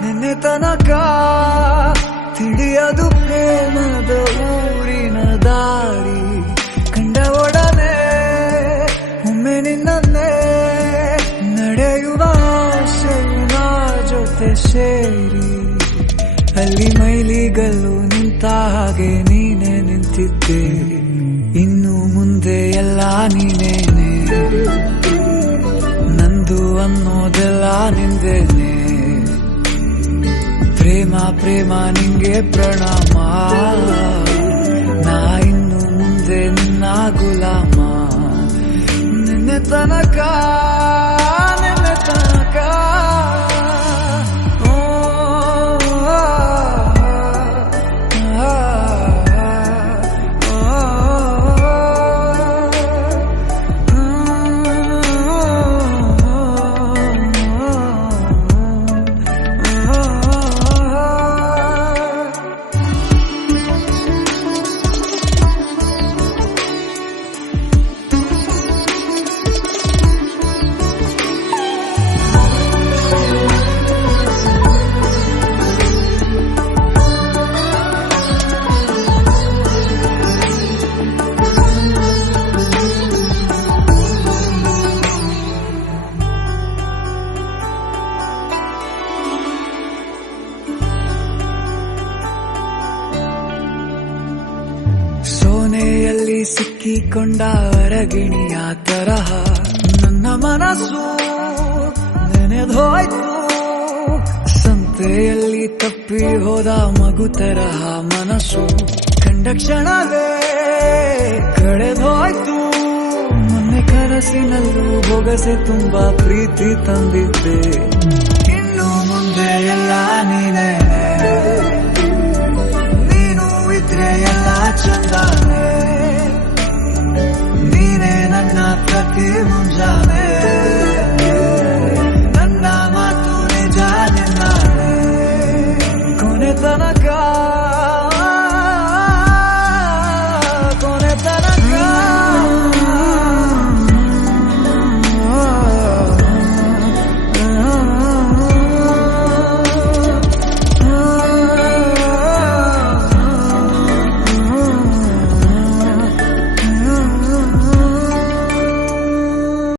ನಿನ್ನೆ ತನಕ ತಿಳಿಯದು ಪ್ರೇಮದ ಊರಿನ ದಾರಿ ಕಂಡ ಒಡನೆ ಒಮ್ಮೆ ನಿನ್ನೇ ನಡೆಯುವ ಆಸೆಯ ಜೊತೆ ಸೇರಿ ಅಲ್ಲಿ ಮೈಲಿಗಲ್ಲು ನಿಂತ ಹಾಗೆ ನೀನೆ ನಿಂತಿದ್ದೆ ಇನ್ನು ಮುಂದೆ ಎಲ್ಲ ನೀನೇನೆ ನಂದು ಅನ್ನೋದೆಲ್ಲ ನಿಂದೇನೆ ಪ್ರೇಮ ಪ್ರೇಮ ನಿಂಗೆ ಪ್ರಣಾಮ ನಾ ಇನ್ನು ಮುಂದೆ ನಿನ್ನ ಗುಲಾಮ ನಿನ್ನೆ ತನಕ ಸೋನೆಯಲ್ಲಿ ಸಿಕ್ಕಿಕೊಂಡ ಅರಗಿಣಿಯ ತರಹ ನನ್ನ ಮನಸ್ಸು ನೆನೆದೋಯ್ತು ಸಂತೆಯಲ್ಲಿ ತಪ್ಪಿ ಹೋದ ಮಗು ತರಹ ಮನಸ್ಸು ಕಂಡ ಕ್ಷಣವೇ ಕಳೆದೋಯ್ತು ಮೊನ್ನೆ ಕನಸಿನಲ್ಲೂ ಬೊಗಸೆ ತುಂಬಾ ಪ್ರೀತಿ ತಂದಿದ್ದೆ ಇನ್ನು ಮುಂದೆ ಎಲ್ಲ ನೀನೇ ಎಲ್ಲ ಚಂದಾನೆ ನೀನೇ ನನ್ನ ಪ್ರತಿ ಮುಂಜಾನೆ